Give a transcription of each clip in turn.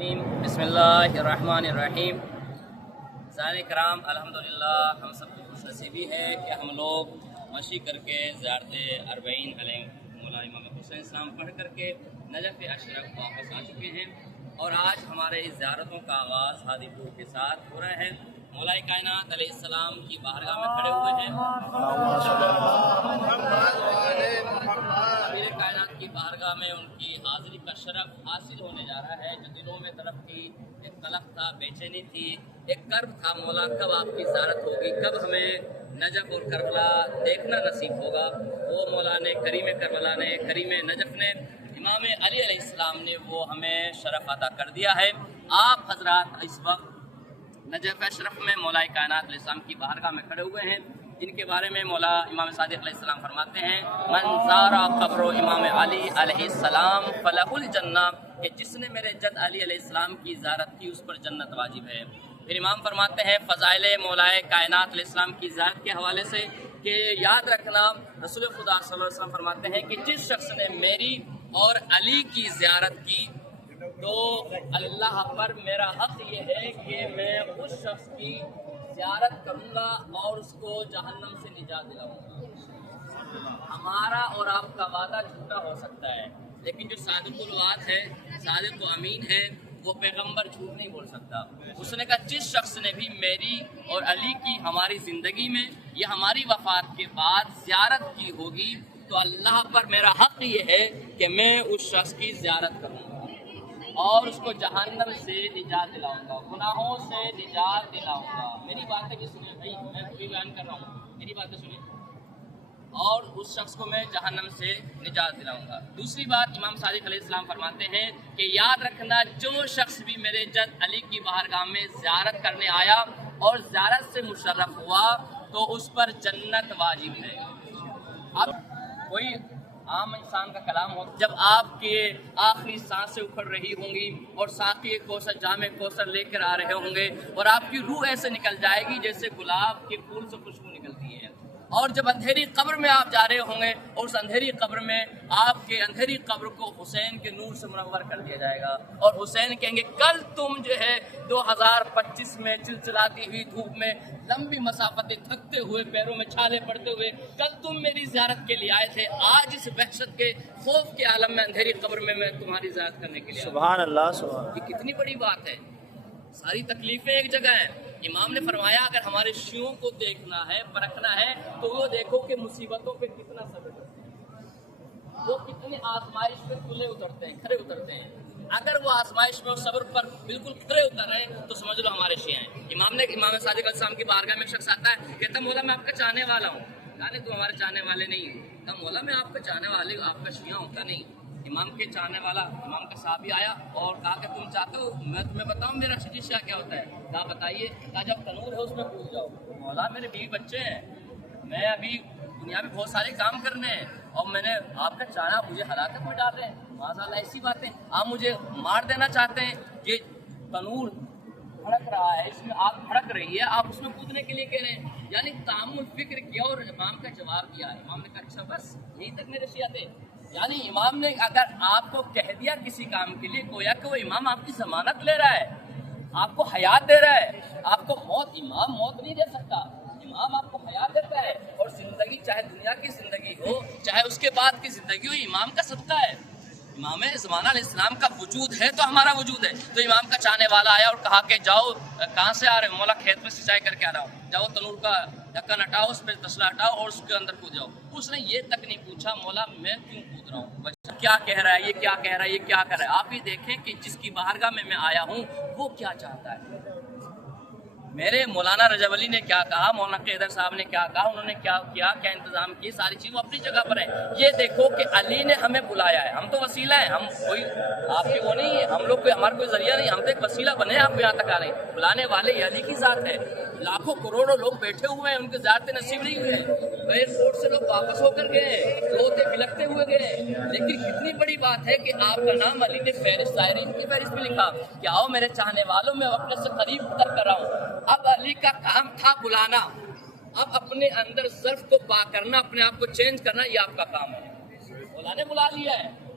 بسم اللہ الرحمن الرحیم۔ سامعین کرام، الحمدللہ ہم سب کو خوش نصیبی ہے کہ ہم لوگ مشی کر کے زیارت اربعین علیہ مولا امام حسین السلام پڑھ کر کے نجف اشرف واپس آ چکے ہیں، اور آج ہمارے اس زیارتوں کا آغاز ہادی پور کے ساتھ ہو رہا ہے۔ مولا کائنات علیہ السلام کی بارگاہ میں کھڑے ہوئے ہیں، امیر کائنات کی بارگاہ میں ان کی حاضری کا شرف حاصل ہونے جا رہا ہے۔ جو دلوں میں طلب تھی، ایک طلب تھا، بے چینی تھی، ایک کرب تھا، مولا کب آپ کی زیارت ہوگی، کب ہمیں نجف اور کربلا دیکھنا نصیب ہوگا، وہ مولا نے کریم کربلا نے، کریم نجف نے، امام علی علیہ السلام نے وہ ہمیں شرف عطا کر دیا ہے۔ آپ حضرات اس وقت نجف اشرف میں مولا کائنات علیہ السلام کی بارگاہ میں کھڑے ہوئے ہیں، جن کے بارے میں مولا امام صادق علیہ السلام فرماتے ہیں، من زار قبر امام علی علیہ السلام فلہ الجنہ، کہ جس نے میرے جد علی علیہ السلام کی زیارت کی اس پر جنت واجب ہے۔ پھر امام فرماتے ہیں فضائل مولا کائنات علیہ السلام کی زیارت کے حوالے سے کہ یاد رکھنا، رسول خدا صلی اللہ علیہ وسلم فرماتے ہیں کہ جس شخص نے میری اور علی کی زیارت کی تو اللہ پر میرا حق یہ ہے کہ میں اس شخص کی زیارت کروں گا اور اس کو جہنم سے نجات دلاؤں گا۔ ہمارا اور آپ کا وعدہ جھوٹا ہو سکتا ہے، لیکن جو صادق الوعد ہے، صادق و امین ہے، وہ پیغمبر جھوٹ نہیں بول سکتا۔ اس نے کہا جس شخص نے بھی میری اور علی کی ہماری زندگی میں یا ہماری وفات کے بعد زیارت کی ہوگی تو اللہ پر میرا حق یہ ہے کہ میں اس شخص کی زیارت کروں گا اور اس کو جہنم سے نجات دلاؤں گا، گناہوں سے نجات دلاؤں گا۔ میری باتیں بھی سنیں بھائی، میں بھی بیان کر رہا ہوں، میری باتیں سنیں، اور اس شخص کو میں جہنم سے نجات دلاؤں گا۔ دوسری بات امام صادق علیہ السلام فرماتے ہیں کہ یاد رکھنا، جو شخص بھی میرے جد علی کی بارگاہ میں زیارت کرنے آیا اور زیارت سے مشرف ہوا تو اس پر جنت واجب ہے۔ اب کوئی عام انسان کا کلام ہو، جب آپ کے آخری سانسیں اکھڑ رہی ہوں گی اور ساقی کوثر جام کوثر لے کر آ رہے ہوں گے اور آپ کی روح ایسے نکل جائے گی جیسے گلاب کے پھول سے خوشبو نکلتی ہے، اور جب اندھیری قبر میں آپ جا رہے ہوں گے اور اس اندھیری قبر میں آپ کے اندھیری قبر کو حسین کے نور سے منور کر دیا جائے گا، اور حسین کہیں گے کل تم جو ہے 2025 میں چلچلاتی ہوئی دھوپ میں لمبی مسافتیں تھکتے ہوئے، پیروں میں چھالے پڑتے ہوئے، کل تم میری زیارت کے لیے آئے تھے، آج اس وحشت کے خوف کے عالم میں اندھیری قبر میں میں تمہاری زیارت کرنے کے لیے آیا ہوں۔ سبحان اللہ، سبحان یہ کتنی بڑی بات ہے، ساری تکلیفیں ایک جگہ ہیں۔ امام نے فرمایا اگر ہمارے شیعوں کو دیکھنا ہے، پرکھنا ہے، تو وہ دیکھو کہ مصیبتوں پہ کتنا صبر کرتے ہیں، وہ کتنی آزمائش پہ کھلے اترتے ہیں، کھڑے اترتے ہیں۔ اگر وہ آزمائش میں اور صبر پر بالکل کھڑے اتر رہے ہیں تو سمجھ لو ہمارے شیعہ ہیں۔ امام صادق علیہ السلام کی بارگاہ میں ایک شخص آتا ہے، کہتا مولا میں آپ کا چاہنے والا ہوں۔ کہا نہیں تم ہمارے چاہنے والے نہیں ہو۔ کہا مولا میں آپ کا چاہنے والے ہوں، آپ کا شیعہ ہوں۔ کہا نہیں، امام کے چاہنے والا، امام کا صحابی آیا اور کہا کہ تم چاہتے ہو میں تمہیں بتاؤں میرا شیعہ کیا ہوتا ہے؟ کہا بتائیے۔ کہا جب تنور ہے اس میں کود جاؤ۔ مولا میرے بیوی بچے ہیں، میں ابھی دنیا میں بہت سارے کام کرنے ہیں، اور میں نے آپ کا چاہنا، مجھے ہلاکت میں ڈال رہے ہیں، ماذا اللہ ایسی باتیں، آپ مجھے مار دینا چاہتے ہیں، یہ تنور بھڑک رہا ہے، اس میں آگ بھڑک رہی ہے، آپ اس میں کودنے کے لیے کہہ رہے ہیں۔ یعنی تامل فکر کیا اور امام کا جواب دیا۔ امام نے کہا اچھا بس یہی تک میرے شیعہ تھے۔ یعنی امام نے اگر آپ کو کہہ دیا کسی کام کے لیے، گویا کہ وہ امام آپ کی ضمانت لے رہا ہے، آپ کو حیات دے رہا ہے، آپ کو موت، امام موت نہیں دے سکتا، امام آپ کو حیات دیتا ہے، اور زندگی چاہے دنیا کی زندگی ہو چاہے اس کے بعد کی زندگی ہو، امام کا صدقہ ہے۔ امام زمانہ علیہ السلام کا وجود ہے تو ہمارا وجود ہے۔ تو امام کا چاہنے والا آیا اور کہا کہ جاؤ، کہاں سے آ رہے ہو؟ مولا کھیت میں سینچائی کر کے آ رہا ہوں۔ جاؤ تنور کا ڈھکن ہٹاؤ، اس پہ تسلا ہٹاؤ اور اس کے اندر کود جاؤ۔ اس نے یہ تک نہیں پوچھا مولا میں کیوں کود رہا ہوں، بچہ کیا کہہ رہا ہے، یہ کیا کہہ رہا ہے، یہ کیا کر رہا ہے۔ آپ ہی دیکھیں کہ جس کی بارگاہ میں آیا ہوں وہ کیا چاہتا ہے۔ میرے مولانا رجب علی نے کیا کہا، مولانا قیدر صاحب نے کیا کہا، انہوں نے کیا کیا، کیا انتظام کیے، ساری چیز وہ اپنی جگہ پر ہیں۔ یہ دیکھو کہ علی نے ہمیں بلایا ہے، ہم تو وسیلہ ہیں، ہم کوئی آپ کے وہ نہیں ہے، ہم لوگ کوئی ہمارا کوئی ذریعہ نہیں، ہم تو ایک وسیلہ بنے ہیں، آپ یہاں تک آ رہے ہیں۔ بلانے والے یہ علی کی ذات ہے۔ لاکھوں کروڑوں لوگ بیٹھے ہوئے ہیں، ان کے زیارتیں نصیب نہیں ہوئے ہیں، ایئرپورٹ سے لوگ واپس ہو کر گئے ہیں، روتے بلکتے ہوئے گئے ہیں، لیکن کتنی بڑی بات ہے کہ آپ کا نام علی نے فہرست زائرین کی فہرست میں لکھا کہ آؤ میرے چاہنے والوں، میں اپنے سے قریب تر کر رہا ہوں۔ اب علی کا کام تھا بلانا، اب اپنے اندر ظرف کو پاک کرنا، اپنے آپ کو چینج کرنا، یہ آپ کا کام ہے۔ مولا نے بلا لیا ہے،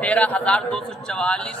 13,244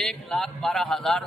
1,12,000